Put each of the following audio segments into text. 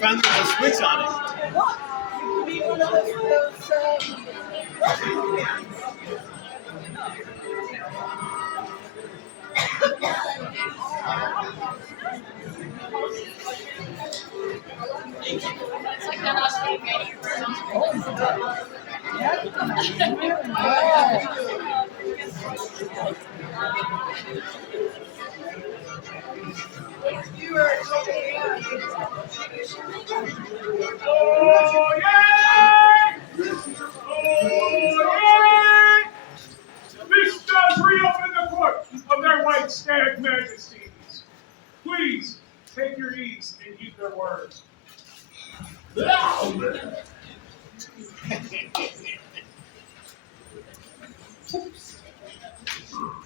Found there's a switch on it. Oh, yay! Oh, yay! This does reopen the court of their white stag majesties. Please take your ease and heed their words.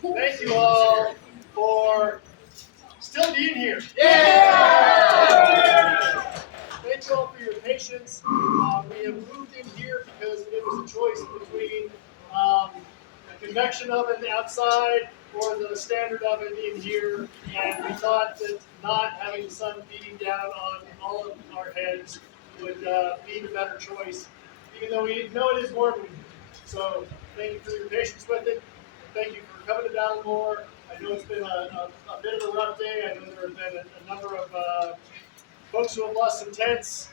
Thank you all for still being here. Thank you all for your patience. We have moved in here because it was a choice between a convection oven outside or the standard oven in here, and we thought that not having the sun beating down on all of our heads would be the better choice, even though we know it is warm in here. So thank you for your patience with it. Thank you for coming to Battlemoor. I know it's been a bit of a rough day. I know there have been a number of folks who have lost some tents.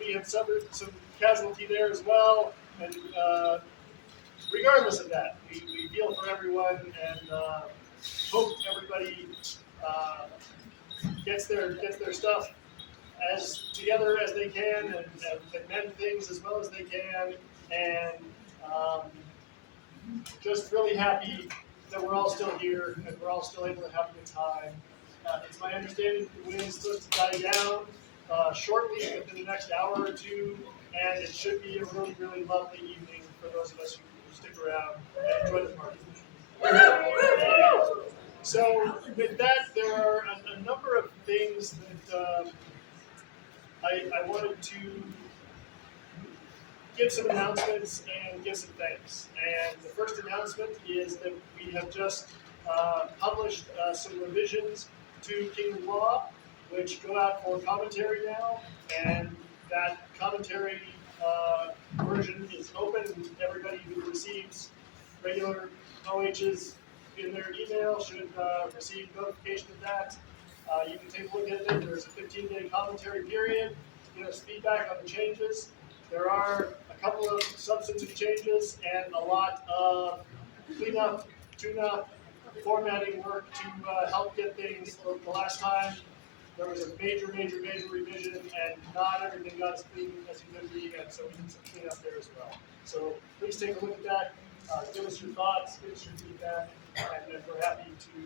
We have suffered some casualty there as well. And regardless of that, we feel for everyone and hope everybody gets their stuff as together as they can and mend things as well as they can. And just really happy that we're all still here and we're all still able to have a good time. It's my understanding that the wind is supposed to die down shortly within the next hour or two, and it should be a really, really lovely evening for those of us who stick around and enjoy the party. So with that, there are a number of things that I wanted to give some announcements and give some thanks. And the first announcement is that we have just published some revisions to Kingdom Law, which go out for commentary now, and that commentary version is open, and everybody who receives regular OHs in their email should receive notification of that. You can take a look at it. There's a 15-day commentary period to give us feedback on the changes. There are a couple of substantive changes and a lot of cleanup, tune-up, formatting work to help get things. The last time there was a major revision, and not everything got as clean as it could be, and so we need some cleanup there as well. So please take a look at that. Give us your thoughts, give us your feedback, and then we're happy to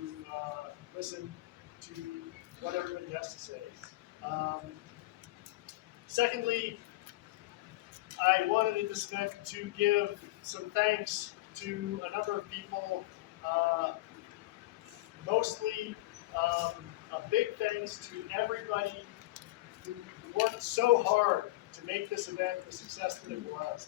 listen to what everybody has to say. Secondly, I wanted in this event to give some thanks to a number of people, mostly a big thanks to everybody who worked so hard to make this event the success that it was.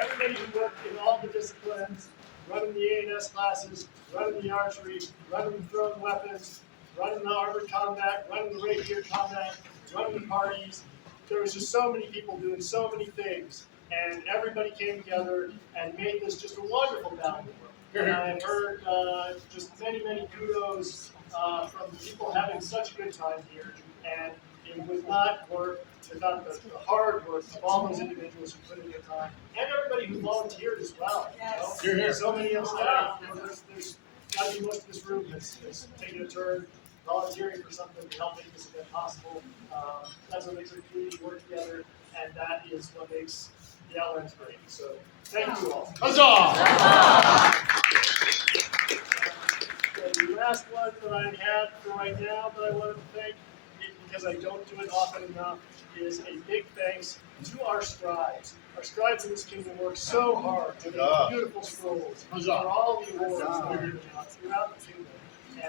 Everybody who worked in all the disciplines, running the A&S classes, running the archery, running the thrown weapons, running the armored combat, running the rapier combat, running the parties. There was just so many people doing so many things, and everybody came together and made this just a wonderful battle. And I heard just many kudos from people having such a good time here, and it would not work without the hard work of all those individuals who put in their time, and everybody who volunteered as well. You know? So many of us, there's got to be most of this room has taken a turn volunteering for something to help make this event possible. That's what makes our community work together, and that is what makes the Outlands great. So thank you all. Huzzah! The last one that I have for right now that I wanted to thank, because I don't do it often enough, is a big thanks to our scribes. Our scribes in this kingdom work so hard to make beautiful scrolls for all the awards that are given out throughout the kingdom. And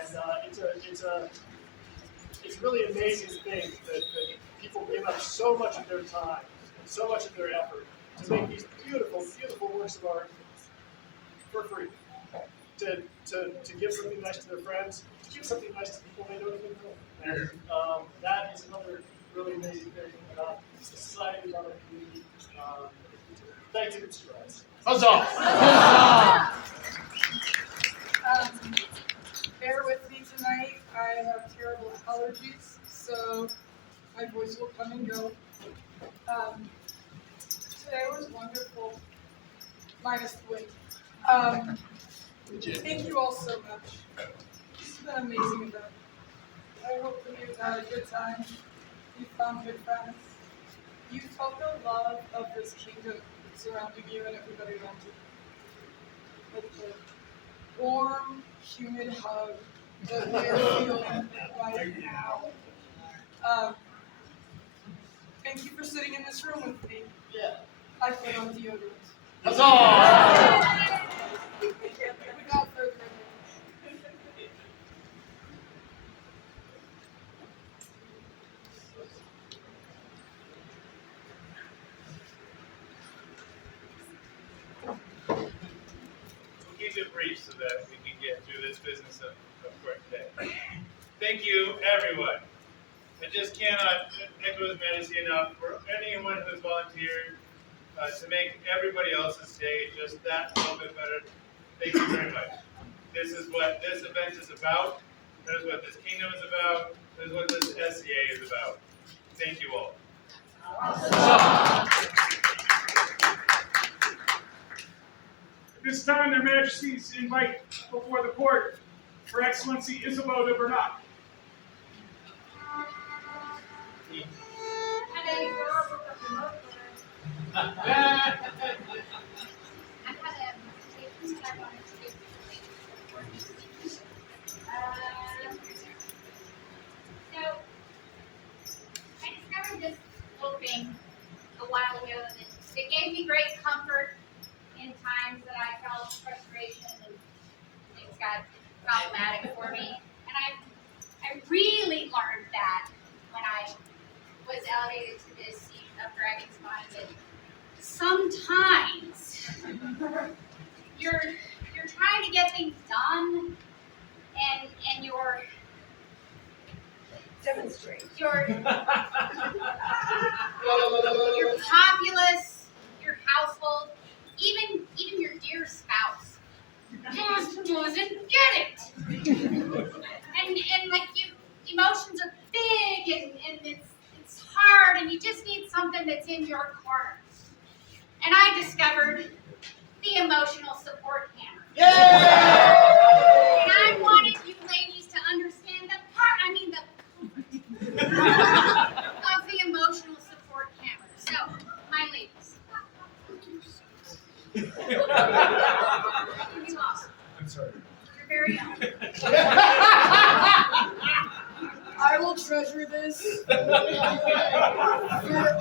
it's really amazing thing that people give up so much of their time and so much of their effort to make these beautiful, beautiful works of art for free. To give something nice to their friends, to give something nice to people they don't even know. And that is another really amazing thing about society, about our community. Thank you, Mr. Rice. Huzzah! Bear with me tonight. I have terrible allergies, so my voice will come and go. Today was wonderful, minus the wind. Thank you all so much. This has been an amazing event. I hope that you've had a good time. You found good friends. You felt the love of this kingdom surrounding you and everybody around you. Like the warm, humid hug that we're feeling right now. Thank you for sitting in this room with me. Yeah. I put on deodorant. Huzzah! Without further ado. We'll keep it brief so that we can get through this business of court today. Thank you, everyone. I just cannot echo his majesty enough for anyone who has volunteered to make everybody else's day just that little bit better. Thank you very much. This is what this event is about. That is what this kingdom is about. That is what this SCA is about. Thank you all. At this time, their majesties invite before the court Her Excellency Isabeau de Bernac. I discovered this little thing a while ago that gave me great comfort in times that I felt frustration and things got problematic for me. And I really learned that when I was elevated to this seat of Dragon's Mind, that sometimes you're trying to get things done and you're your populace, your household, even your dear spouse just doesn't get it. And like emotions are big and it's hard and you just need something that's in your corner. And I discovered the emotional support hammer. Yay! And I wanted you ladies to understand of the emotional support hammer. So, my ladies. You lost. I'm sorry. You're very young. I will treasure this for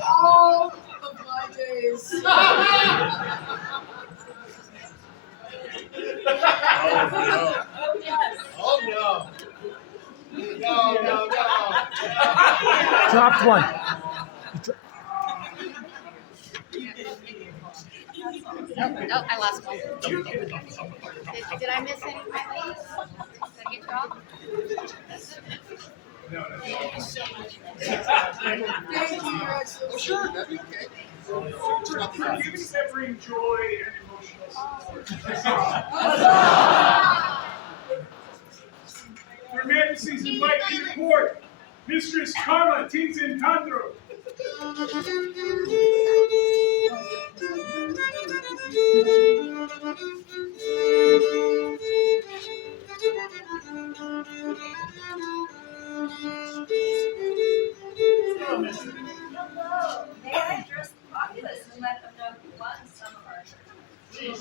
all of my days. Oh no! No! Dropped one. No, I lost one. Did I miss any of my ladies? Did I get dropped? No. Thank you, Your Excellency. Sure, that'd be okay. For giving Every joy and emotional support. Their majesties invite to the court Mistress Carla Tinzentandro. Hello. May I address the populace and let them know who won some of our tournaments?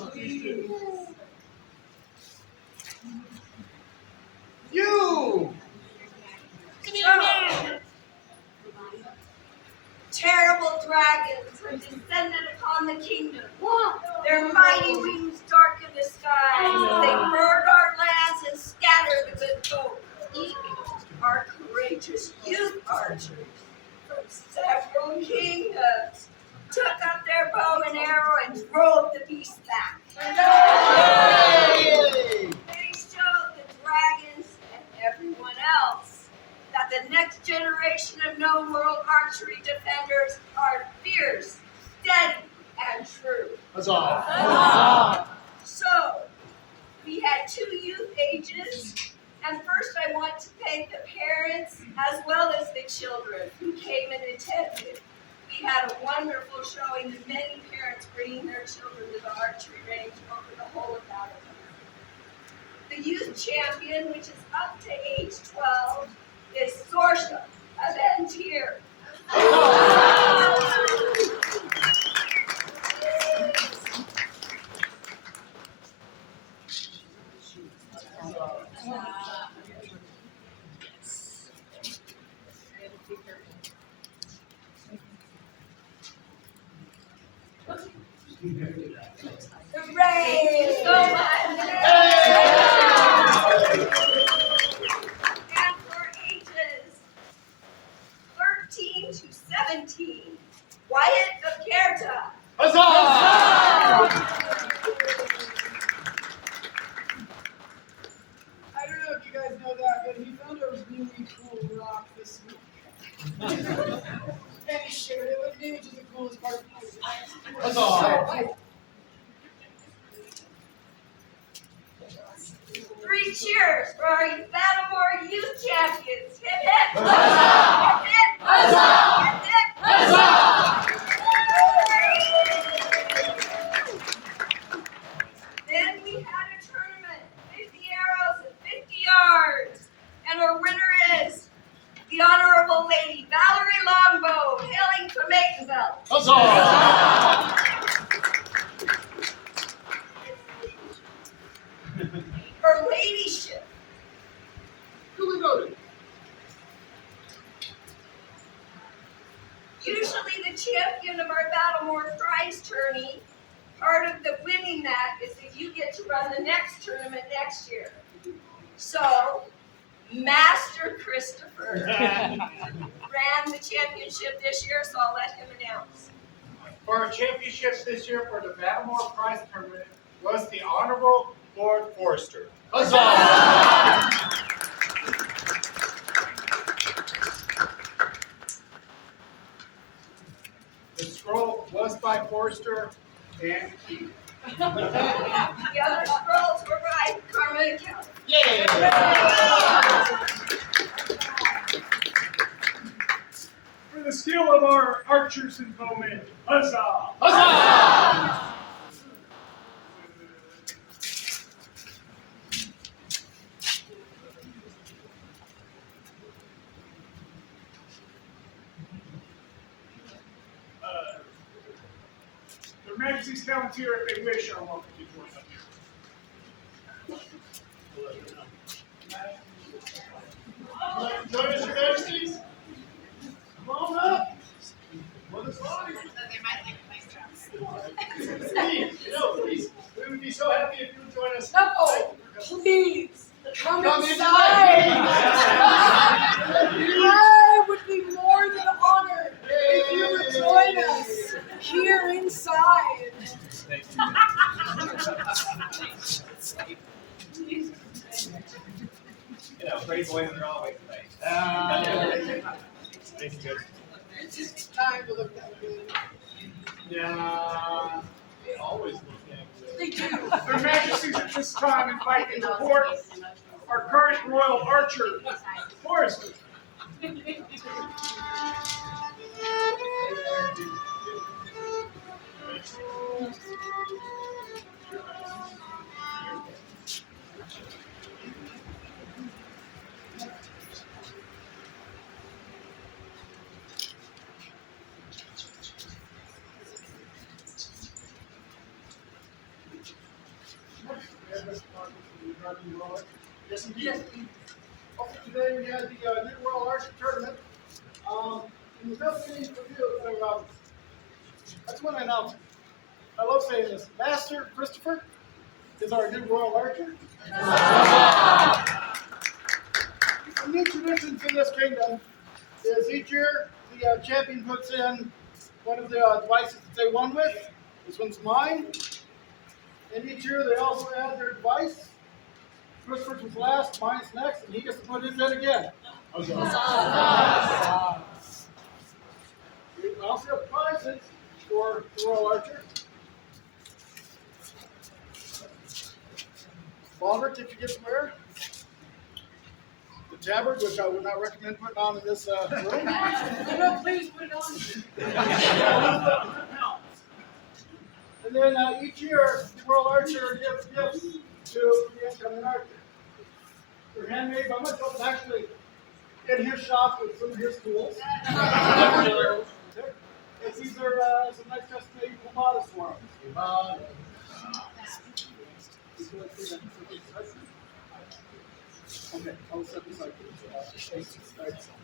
You! Terrible dragons were descended upon the Their mighty wings darken the skies. They burn our lands and scatter the good folk. Our courageous youth archers from several kingdoms took up their bow and arrow and drove the beast back. They showed the dragons and everyone else that the next generation of known world archery defenders are fierce, steady, and true. Huzzah! So, we had 2 youth ages, and first I want to thank the parents as well as the children who came and attended. We had a wonderful showing of many parents bringing their children to the archery range over the whole of Battlemoor. The youth champion, which is up to age 12, is Sorsha, a volunteer. Hooray! So much! And for ages 13 to 17, Wyatt of Kerta. Huzzah! I don't know if you guys know that, but he found a really cool rock this week. And he shared it with me, which is the coolest part. Huzzah! 3 cheers for our Battlemoor youth champions. Hip hip! Huzzah! Hip hip! Huzzah! Hip hip! Huzzah! Then we had a tournament, 50 arrows and 50 yards. And our winner is the Honorable Lady Valerie Longbow, hailing from Maidenville. Huzzah! Her ladyship. Duly noted. Usually the champion of our Battlemoor prize tourney, part of the winning that is that you get to run the next tournament next year. So, Master Christopher ran the championship this year, so I'll let him announce. For our championships this year for the Battlemoor Prize Tournament was the Honorable Lord Forrester. Huzzah! The scroll was by Forrester and Keith. The other scrolls were by Carmen County. For the skill of our archers and bowmen, huzzah! Huzzah! Their Majesty's volunteer, if they wish, are welcome to join up here. Join us, Your Majesties. Come on up. What is wrong? Please, please. We would be so happy if you would join us. No, please, come Come inside. I would be more than honored if you would join us here inside. You know, great boys are always nice. Thank you, guys. It's just time to look that good. Yeah. They always look that good. They do. Their Majesties at this time invite into court our current royal archer, Forrester. Yes, indeed. Okay, today we had the New World Archery Tournament. In the best game for you, I just want to announce I love saying this. Master Christopher is our new royal archer. The new traditions in this kingdom is each year the champion puts in one of the devices that they won with. This one's mine. And each year they also add their device. Christopher's was last, mine's next, and he gets to put his in again. We also have prizes for the royal archer. Baldric, if you get to wear. The tabard, which I would not recommend putting on in this room. No, please put it on. And then each year, the royal archer gives gifts to the incoming archer. They're handmade by myself, actually in his shop with some of his tools. These are some nice custom-made pomadas for him. Okay, I'll set this aside.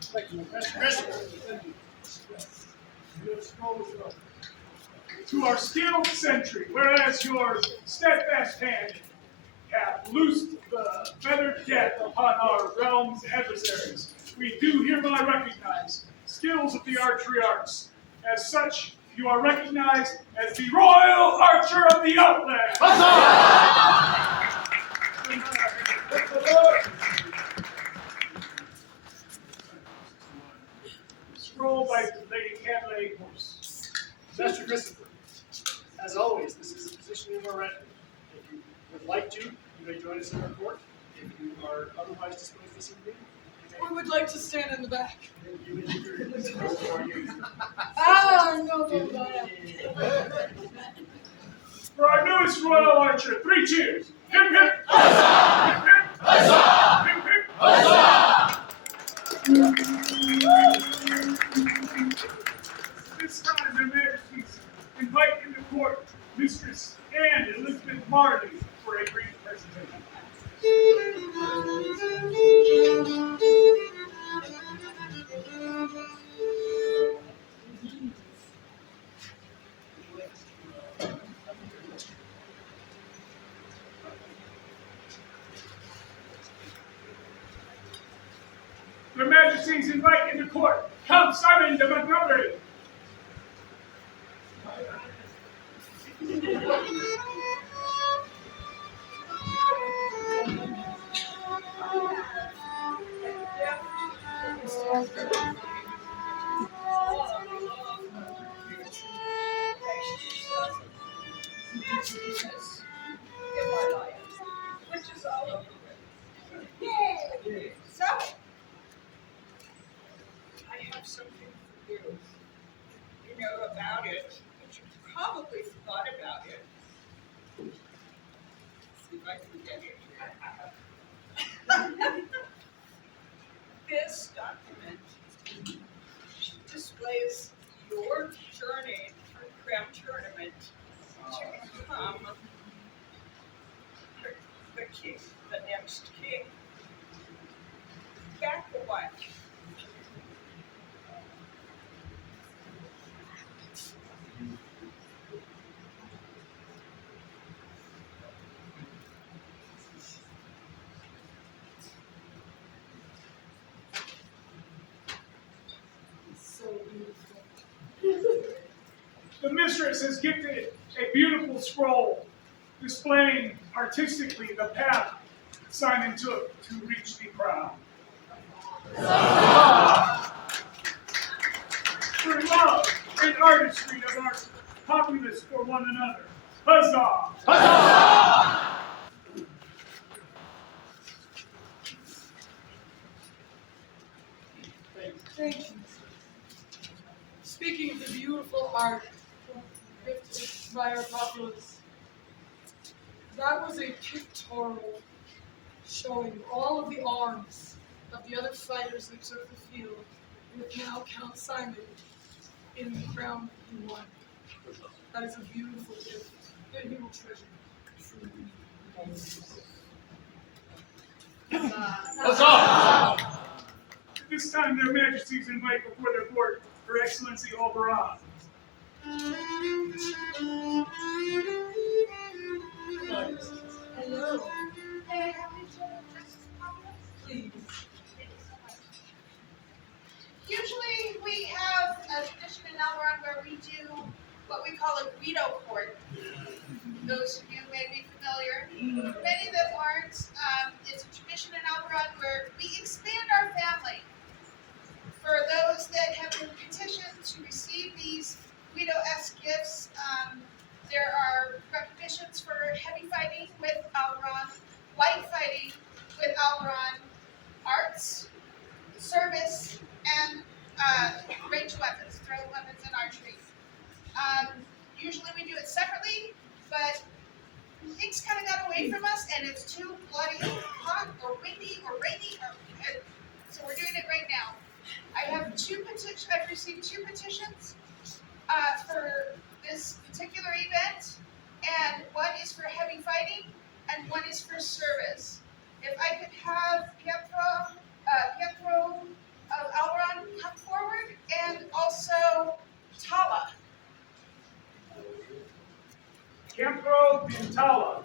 Thank you. To our skilled sentry, whereas your steadfast hand hath loosed the feathered death upon our realm's adversaries, we do hereby recognize skills of the archery arts. As such, you are recognized as the Royal Archer of the Outland. Scroll by Lady Canlay Horse. Master Christopher, as always, this is a position in our retinue. If you would like to, you may join us in our court. If you are otherwise disposed this evening, We would like to stand in the back. you may leave your Ah, no. For our newest Royal Archer, 3 cheers. Hip hip! Hip hip! Hip hip! This time, Their Majesties invite into court Mistress Anne Elizabeth Marley for a brief presentation. Their Majesties invite into court Count Simon de Montgomery. So, I have something for you. You know about it, but you probably forgot about it. See if I can get it. This document displays your journey through Crown Tournament to become the king, the next king. Back away. So beautiful. The mistress has gifted a beautiful scroll displaying artistically the path Simon took to reach the crown. For love and artistry of our populace for one another. Huzzah! Thank you. Speaking of the beautiful art gifted by our populace, that was a pictorial showing all of the arms of the other fighters that took the field, with now Count Simon in the crown he won. That is a beautiful gift that he will treasure. This time, Their Majesties invite before their court Her Excellency Oberon. Hello. May I have you just Please. Usually we have a tradition in Elron where we do what we call a Guido court. Those of you may be familiar. For many that aren't, it's a tradition in Elron where we expand our family. For those that have been petitioned to receive these Guido-esque gifts, there are recognitions for heavy fighting with Elron, light fighting with Elron, arts, service, and ranged weapons, throw weapons, and archery. Usually we do it separately, but things kind of got away from us, and it's too bloody hot or windy or rainy, so we're doing it right now. I've received 2 petitions for this particular event, and one is for heavy fighting, and one is for service. If I could have Pietro of Elron come forward, and also Tala. Kempro Pintala.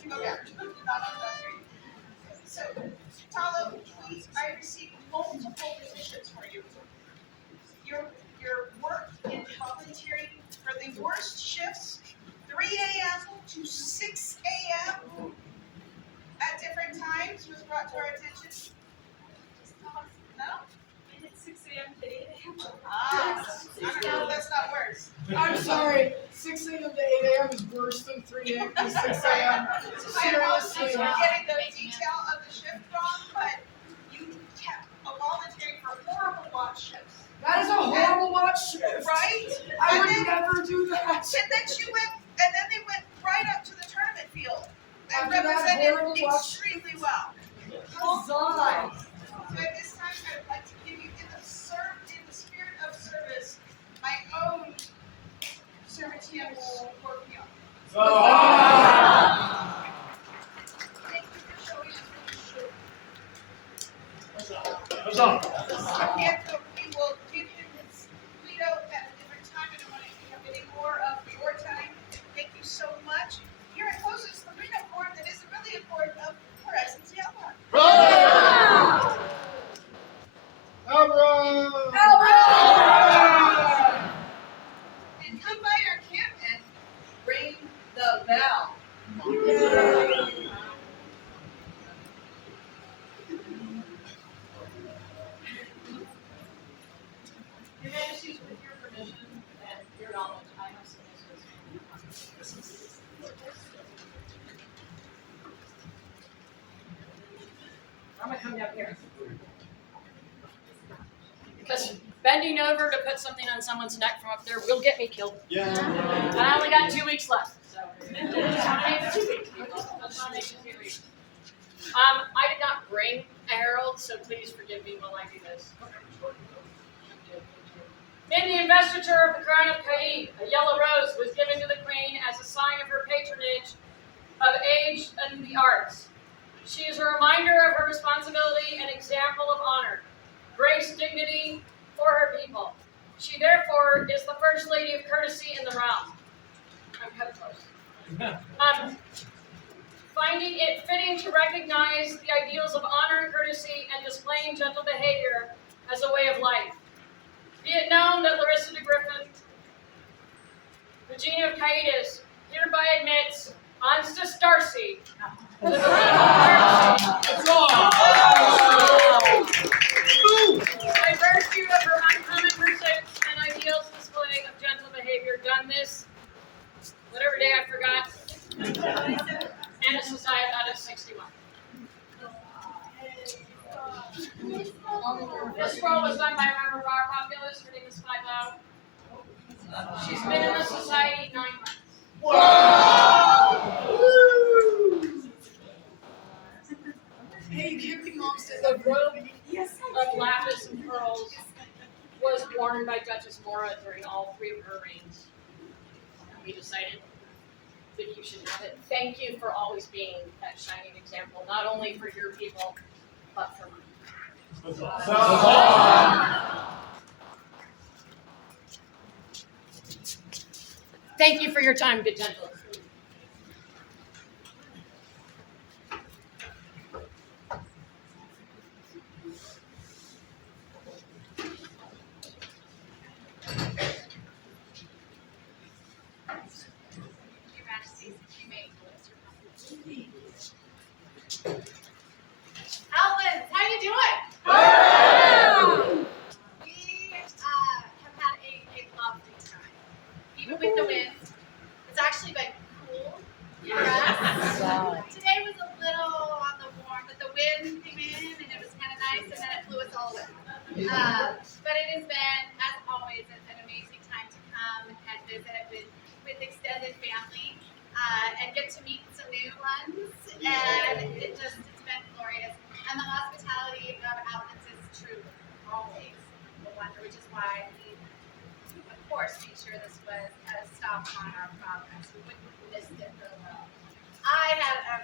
Okay. So, Tala, I received multiple petitions for you. Your work in volunteering for the worst shifts, 3 a.m. to 6 a.m. at different times, was brought to our attention. No? I did 6 a.m. to 8 a.m. I don't know if that's not worse. I'm sorry, 6 a.m. to 8 a.m. is worse than 3 a.m. to 6 a.m. I apologize Seriously. for getting the detail of the shift wrong, but you kept volunteering for horrible watch shifts. That is a horrible watch shift. Right? I would And then- never do that. And then they went right up to the tournament field and After that represented horrible watch- extremely well. Huzzah. So at this time, I would like to give you, in the spirit of service, my own Sermatian Scorpio. Thank you for showing us what you should. And so we will give you his Guido at a different time. I don't want to have any more of your time. Thank you so much. Here it closes the Guido board that isn't really a board of presence yet. And come by our camp and ring the bell. Your Majesties, with your permission and your knowledge, I have some issues. I'm gonna come down here. Because bending over to put something on someone's neck from up there will get me killed. Yeah. And I only got 2 weeks left, so. Just wanna make it 2 weeks, people. Just wanna make it 2 weeks. I did not bring a herald, so please forgive me while I do this. In the investiture of the crown of Caid, a yellow rose was given to the queen as a sign of her patronage of age and the arts. She is a reminder of her responsibility and example of honor, grace, dignity for her people. She therefore is the first lady of courtesy in the realm. I'm cut close. Finding it fitting to recognize the ideals of honor and courtesy and displaying gentle behavior as a way of life. Be it known that Larissa de Griffin, Regina of Caius, hereby admits Anstis Darcy, the Queen of by virtue of her uncommon pursuits and ideals display of gentle behavior, done this, whatever day I forgot, and a society out of 61. This scroll was done by a member of our populace. Her name is 50. She's been in the society 9 months. Hey, you can't be moms to the robe. Of lapis and pearls was worn by Duchess her reigns. We decided that you should have it. Thank you for always being that shining example, not only for your people, but for mine. Thank you for your time, good gentlemen. Your Majesty, you may close your comment. Alvin, how you doing? We have had a lovely time. Even with the wind, it's actually been cool for us. Today was a little on the warm, but the wind came in and it was kind of nice, and then it blew us all away. But it has been, as always, an amazing time to come and visit with extended family and get to meet some new ones. And it's been glorious. And the hospitality of Athens is truly always a wonder, which is why we, of course, made sure this was a stop on our progress. We wouldn't miss it for the world. I had a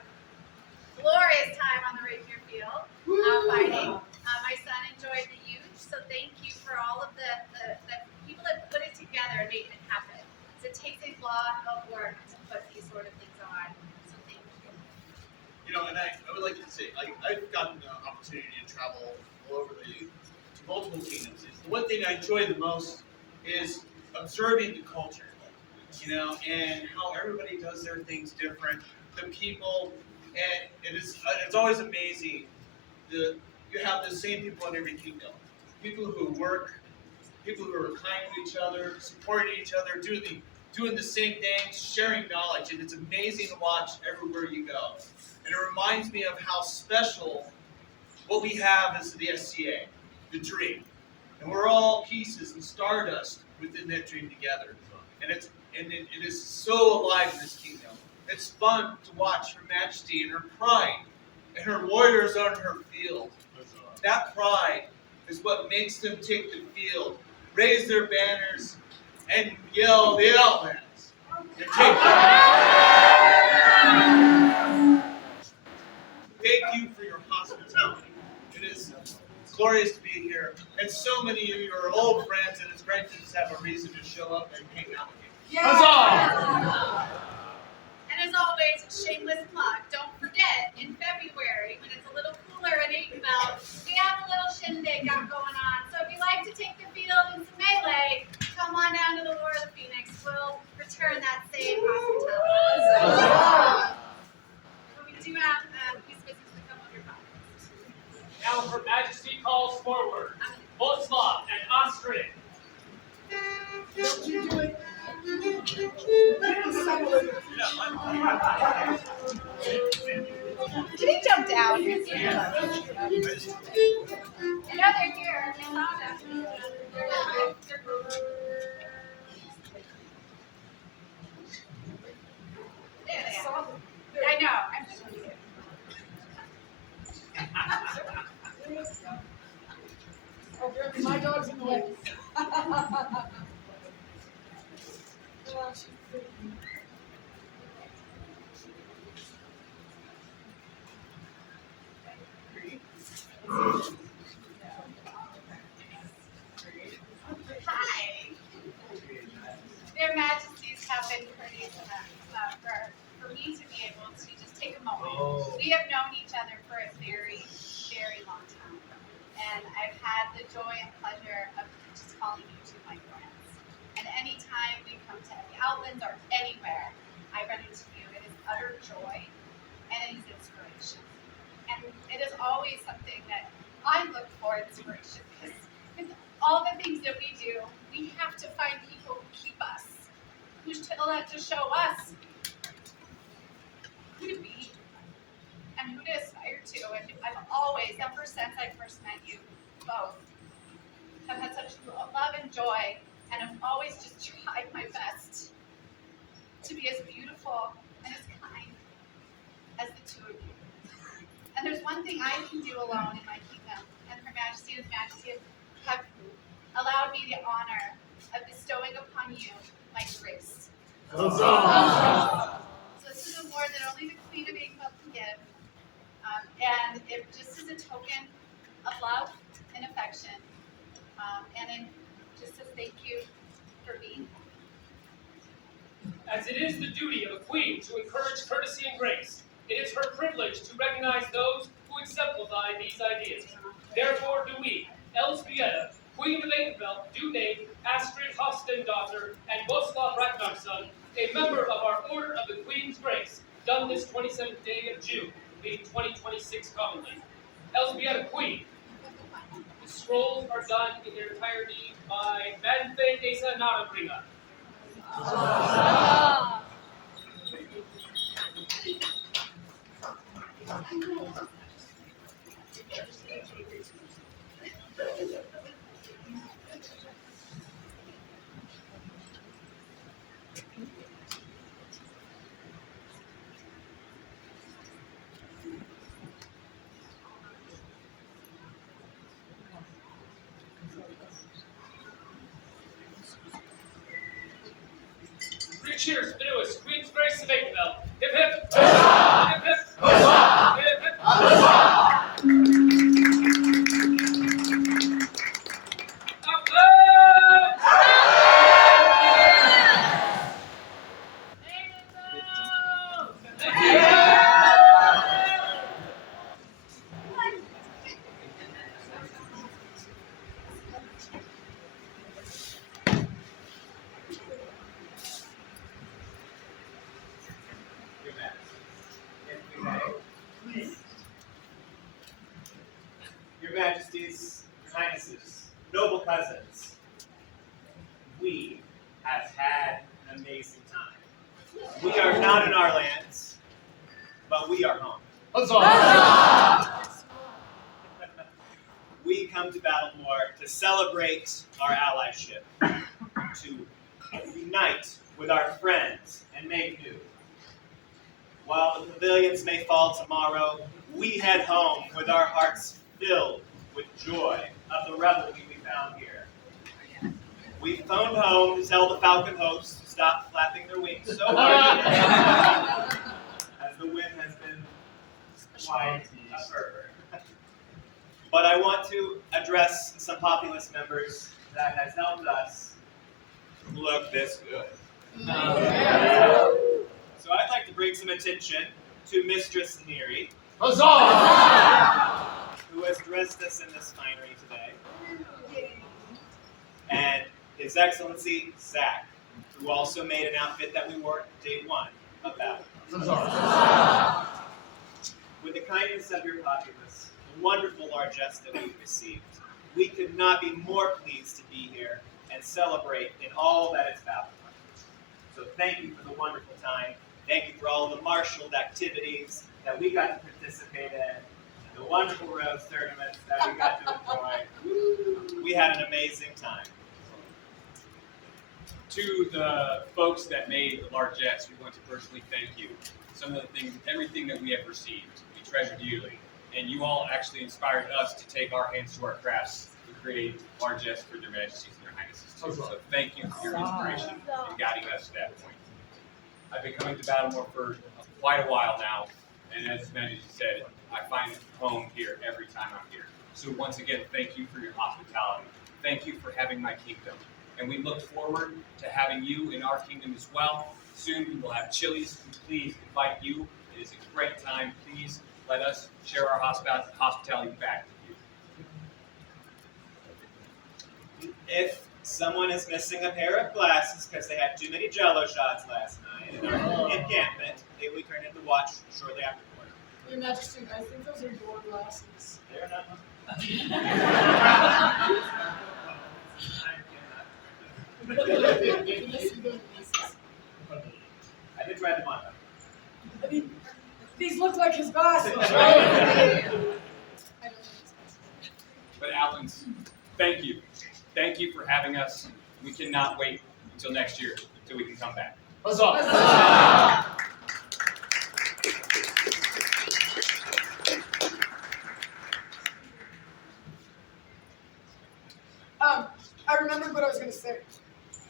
glorious time on the rapier field fighting. My son enjoyed the youth, so thank you for all of the people that put it together and made it happen. So it takes a lot of work to put these sort of things on, so thank you. You know, and I would like to say, I've gotten the opportunity to travel all over to multiple kingdoms. The one thing I enjoy the most is observing the culture, you know, and how everybody does their things different. The people, and it's always amazing. You have the same people in every kingdom. People who work, people who are kind to each other, supporting each other, doing the same things, sharing knowledge, and it's amazing to watch everywhere you go. And it reminds me of how special what we have is the SCA, the dream. And we're all pieces and stardust within that dream together. And it is so alive in this kingdom. It's fun to watch Her Majesty and her pride and her warriors on her field. That pride is what makes them take the field, raise their banners, and yell the outlands. And take Thank you for your hospitality. It is glorious to be here. And so many of you are old friends, and it's great to just have a reason to show up and hang out with you. Huzzah! And as always, shameless plug, don't forget, in February, when it's a little cooler in Aidenville, we have a little shindig going on. So if you like to take the field in some melee, come on down to the War of the Phoenix. We'll return that same hospitality. But we do have these business to come on your pockets. Now Her Majesty calls forward Boslav and Astrid. Don't you do it. Did he jump down? I know they're here. They found us. They're cool. There they are. I know. I'm just kidding. My dog's in the way. Hi. Their Majesties have been courteous enough for me to be able to just take a moment. We have known each other for a very, very long time. And I've had the joy and pleasure of just calling you two my friends. And anytime we come to the Outlands or anywhere, I run into you. It is utter joy and it is inspiration. And it is always something that I look for inspiration because with all the things that we do, we have to find people who keep us, who to show us who to be and who to aspire to. And I've always, ever since I first met you both, have had such love and joy, and I've always just tried my best to be as beautiful and as kind as the two of you. And there's one thing I can do alone in my kingdom, and Her Majesty and His Majesty have allowed me the honor of bestowing upon you So this is an award that only the Queen of England can give. And it just is a token of love and affection. Just a thank you for being here. As it is the duty of a queen to encourage courtesy and grace, it is her privilege to recognize those who exemplify these ideas. Therefore do we, Elzbieta, Queen of Edenveld, do name Astrid Hofstendottir and Boslav Ragnarsson a member of our Order of the Queen's Grace, done this 27th day of June, being 2026 commonly. Elzbieta Queen. The scrolls are done in their entirety by Manfred Asa Narabringer. Three cheers for the newest Queen's Grace of Edenveld. Hip hip! Huzzah! Hip hip! Huzzah! Hip hip! Huzzah! Your Majesties, Your Highnesses, noble cousins, we have had an amazing time. We are not in our lands, but we are home. We come to Battlemoor to celebrate our allyship, to unite with our friends and make new. While the pavilions may fall tomorrow, we head home with our hearts filled with joy of the revelry we found here. We phoned home to tell the falcon hosts to stop flapping their wings so hard, as the wind has been quite a fervor. But I want to address some populace members that has helped us look this good. So I'd like to bring some attention to Mistress Neary, who has dressed us in this finery today, and His Excellency Zach, who also made an outfit that we wore day one of Battle. With the kindness of your populace, the wonderful largesse that we've received, we could not be more pleased to be here and celebrate in all that is Battle. So thank you for the wonderful time. Thank you for all the marshaled activities that we got to participate in, and the wonderful rose tournaments that we got to enjoy. We had an amazing time. To the folks that made the largesse, we want to personally thank you. Some of the things, everything that we have received, we treasure dearly. And you all actually inspired us to take our hands to our crafts to create largesse for their majesties and their highnesses too. So thank you for your inspiration and guiding us to that point. I've been coming to Battlemoor for quite a while now, and as Majesty said, I find home here every time I'm here. So once again, thank you for your hospitality. Thank you for having my kingdom. And we look forward to having you in our kingdom as well. Soon we will have chilies. Please invite you. It is a great time. Please let us share our hospitality back with you. If someone is missing a pair of glasses because they had too many Jello shots last night in our encampment, they will turn in the watch shortly after quarter. Your Majesty, I think those are your glasses. They're not. I did try them on though. I mean, these look like his glasses. But Allens, thank you. Thank you for having us. We cannot wait until next year until we can come back. Huzzah! I remembered what I was going to say.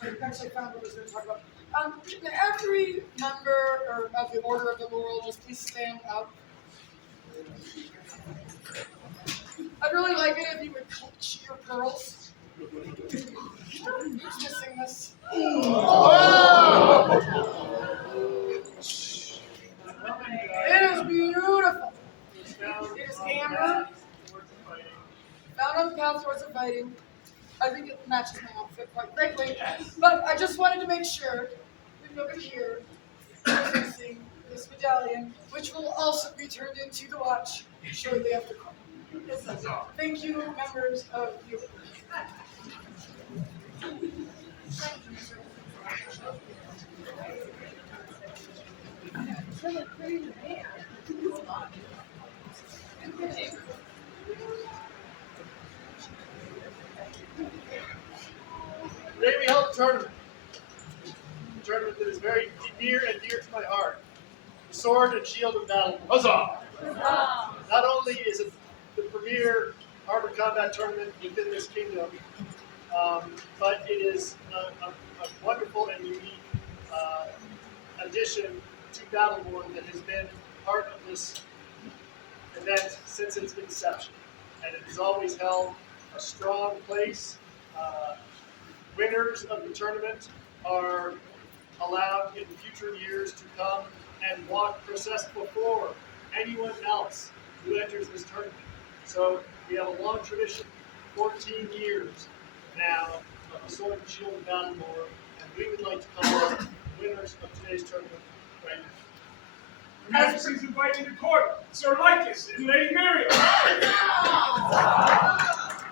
I actually found what I was going to talk about. Can every member or of the Order of the Laurel just please stand up? I'd really like it if you would clutch your pearls. Who's missing this? Whoa! It is beautiful. It is amber. Found on the path towards the fighting. I think it matches my outfit quite greatly. But I just wanted to make sure that nobody here is missing this medallion, which will also be turned into the watch shortly after call. Thank you, members of the order. Today we held a tournament. A tournament that is very near and dear to my heart. The Sword and Shield of Battlemoor. Huzzah! Not only is it the premier armored combat tournament within this kingdom, but it is a wonderful and unique addition to Battlemoor that has been part of this event since its inception. And it has always held a strong place. Winners of the tournament are allowed in future years to come and walk process before anyone else who enters this tournament. So we have a long tradition, 14 years now, of the Sword and Shield of Battlemoor, and we would like to call up winners of today's tournament right now. Her Majesty's inviting to court Sir Lycus and Lady Miriam.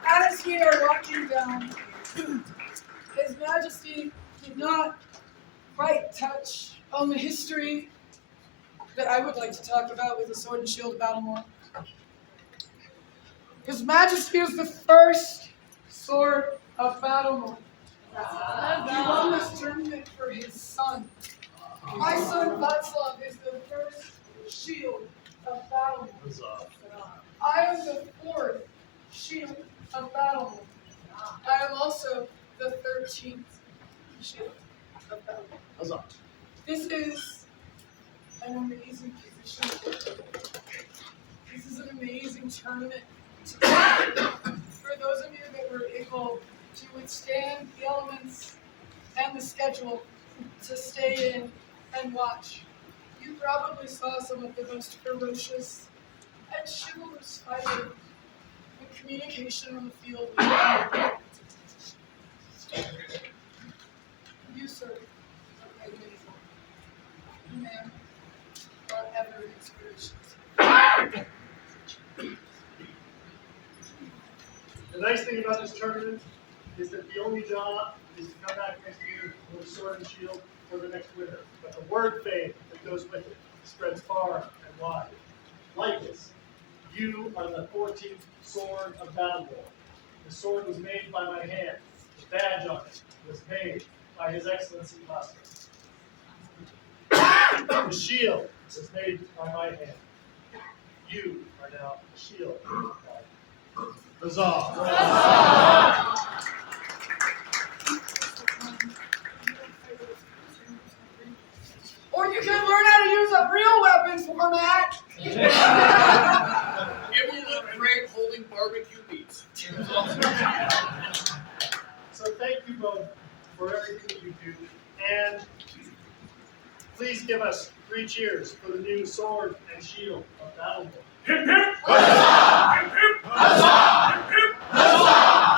As we are walking down, His Majesty did not quite touch on the history that I would like to talk about with the Sword and Shield of Battlemoor. His Majesty is the first Sword of Battlemoor. He won this tournament for his son. My son Václav is the first Shield of Battlemoor. I am the fourth Shield of Battlemoor. I am also the 13th Shield of Battlemoor. This is an amazing position. This is an amazing tournament. For those of you that were able to withstand the elements and the schedule to stay in and watch, you probably saw some of the most ferocious and chivalrous fighting and communication on the field. You, sir, are amazing. You, ma'am, are ever inspirations. The nice thing about this tournament is that the only job is to come back next year with a sword and shield for the next winner. But the word fame that goes with it spreads far and wide. Lycus, you are the 14th Sword of Battlemoor. The sword was made by my hand. The badge on it was made by His Excellency Buster. The shield was made by my hand. You are now the shield. Huzzah! Or you can learn how to use a real weapon format. It will look great holding barbecue meats. So thank you both for everything you do. And please give us 3 cheers for the new Sword and Shield of Battlemoor. Hip hip! Huzzah! Hip hip! Huzzah! Hip hip! Huzzah!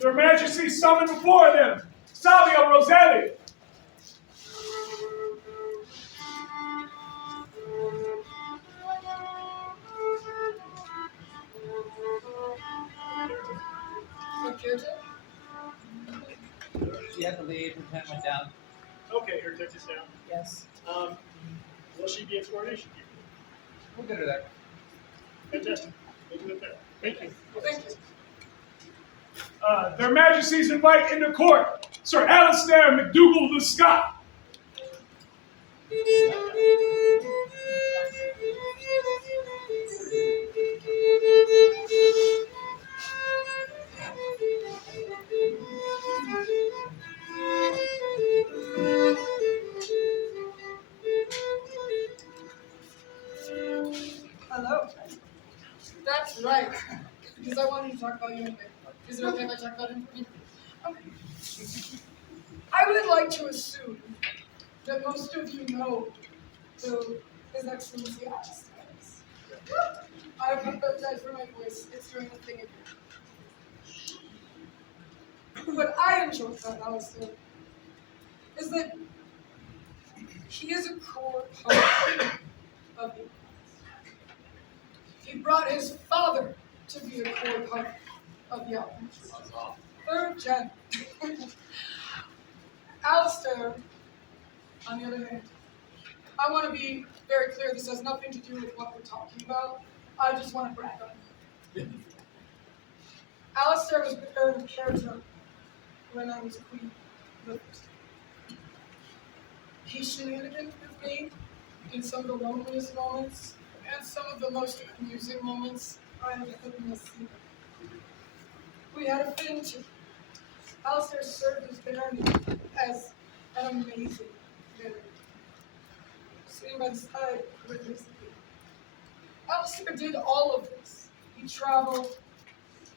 Their Majesty summoned before them, Salvio Roselli. She had to leave. from 10 went down. Okay, her touch is down. Yes. Will she be at coronation? We'll get her there. Fantastic. We'll do it there. Thank you. Thank you. Their Majesties invite into court Sir Alistair MacDougall the Scot. Hello. That's right. Because I wanted to talk about you anyway. Is it okay if I talk about him? Okay. I would like to assume that most of you know who His Excellency Alistair is. I apologize for my voice. It's doing a thing again. What I enjoy about Alistair is that he is a core part of the He brought his father to be a core part of the outreach. Third gen. Alistair, on the other hand, I want to be very clear, this has nothing to do with what we're talking about. I just want to brag on him. Alistair was prepared to character when I was queen. He shenaniganed with me in some of the loneliest moments and some of the most amusing moments I have witnessed. We had a fin too. Alistair served as Baron as an amazing Baron. Sitting by the side with his people. Alistair did all of this. He traveled,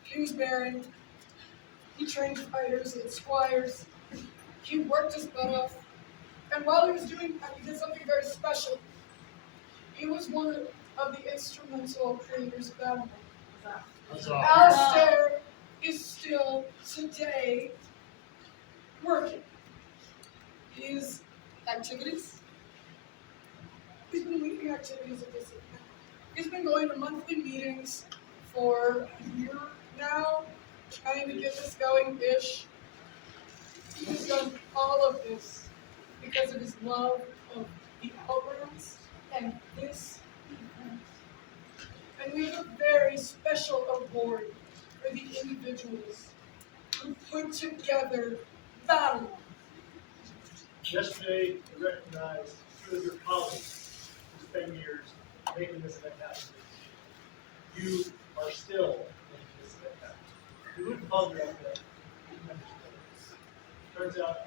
he was Baron, he trained fighters and squires, he worked his butt off, and while he was doing that, he did something very special. He was one of the instrumental creators of Battlemoor. Alistair is still today working. His activities, he's been leading activities at this event. He's been going to monthly meetings for a year now, trying to get this going-ish. He's done all of this because of his love of the Outlands and this event. And we have a very special award for the individuals who put together Battlemoor. Yesterday, I recognized two of your colleagues who spent years making this event happen. You are still making this event happen. We wouldn't call you that today. Turns out.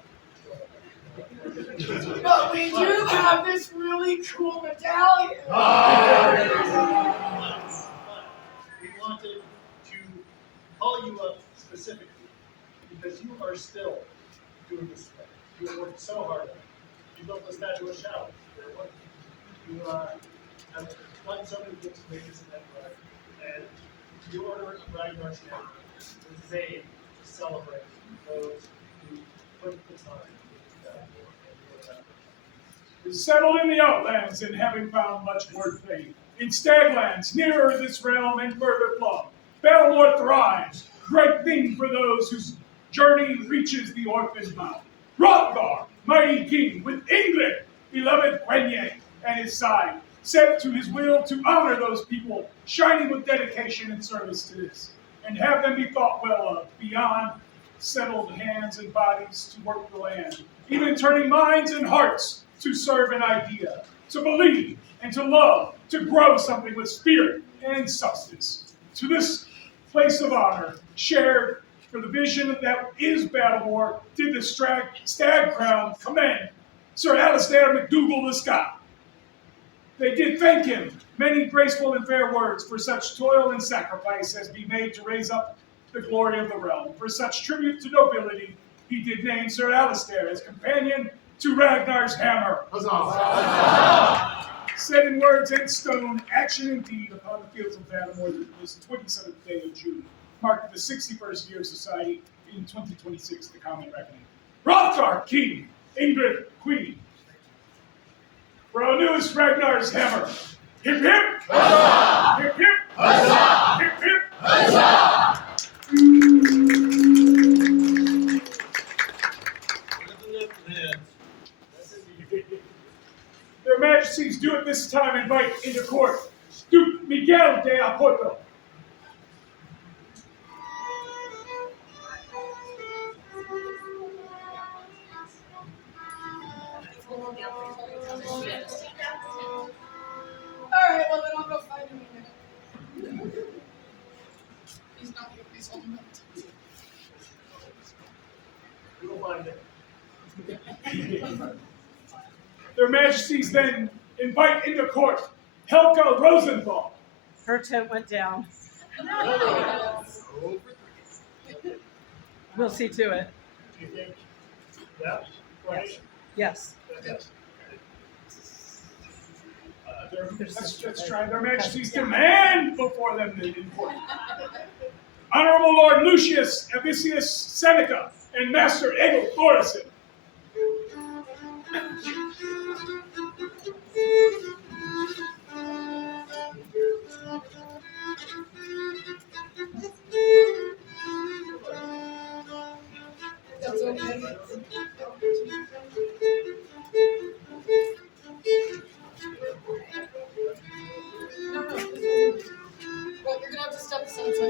But we do have this really cool medallion. We wanted to call you up specifically because you are still doing this event. You have worked so hard on it. You built this fabulous shower. You have done so many things to make this event right. And the Order of Ragnar's Hammer was made to celebrate those who put the time into that war and your effort. Is settled in the Outlands and having found much worth fame. In Staglands, nearer this realm and further flung, Battlemoor thrives, great thing for those whose journey reaches the orphan mouth. Hrothgar, mighty king, with England, beloved Gwenye at his side, set to his will to honor those people, shining with dedication and service to this, and have them be thought well of, beyond settled hands and bodies to work the land, even turning minds and hearts to serve an idea, to believe and to love, to grow something with spirit and substance. To this place of honor, shared for the vision that is Battlemoor, did the stag crown commend Sir Alistair MacDougall the Scot. They did thank him, many graceful and fair words, for such toil and sacrifice as be made to raise up the glory of the realm. For such tribute to nobility, he did name Sir Alistair as companion to Ragnar's hammer. Huzzah! Said in words and stone, action indeed upon the fields of Battlemoor this 27th day of June, marked the 61st year of society in 2026, the common reckoning. Hrothgar, king, Ingrid, queen. For our newest Ragnar's hammer. Hip hip! Huzzah! Hip hip! Huzzah! Hip hip! Huzzah! Their Majesties do at this time invite into court Duke Miguel de Aporto. Alright, well then I'll go find him in a minute. He's not here, he's holding up. We'll find it. Their Majesties then invite into court Helga Rosenthal. Her tent went down. We'll see to it. Do you think? Yeah? Right? Yes. Yes. Let's try their Majesties' demand before them in court. Honorable Lord Lucius Avicius Seneca and Master Egil Thoresen. That's okay. No, well, you're gonna have to step aside so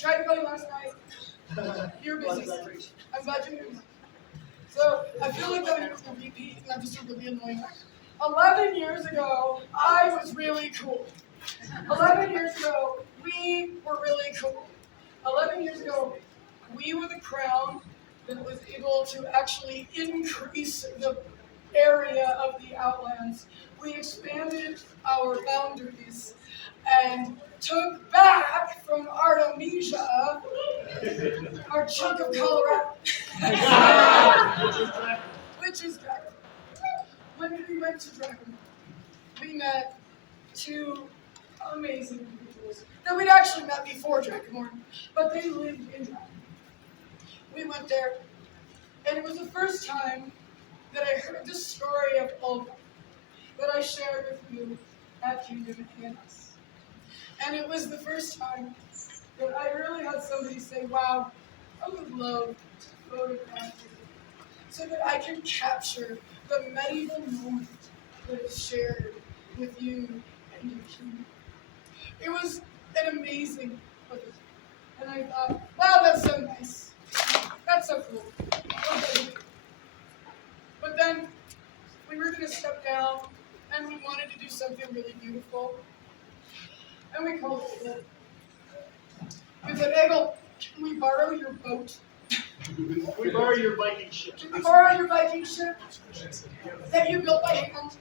tried to call you last night. You're busy. I'm glad you're here. So, I feel like I'm a repeat, and I'm just really annoying. 11 years ago, I was really cool. 11 years ago, we were really cool. 11 years ago, we were the crown that was able to actually increase the area of the Outlands. We expanded our boundaries and took back from Artemisia our chunk of Colorado. Which is Dragon. When we went to Dragon, we met two amazing individuals that we'd actually met before Battlemoor, but they lived in Dragon. We went there, and it was the first time that I heard the story of Olga that I shared with you at Kingdom and Us. And it was the first time that I really had somebody say, wow, I would love to photograph you so that I can capture the medieval moment that is shared with you and your king. It was an amazing photo. And I thought, wow, that's so nice. That's so cool. Okay. But then we were going to step down and we wanted to do something really beautiful. And we called it. We said, Egil, can we borrow your boat? We borrow your Viking ship. Can we borrow your Viking ship that you built by hand?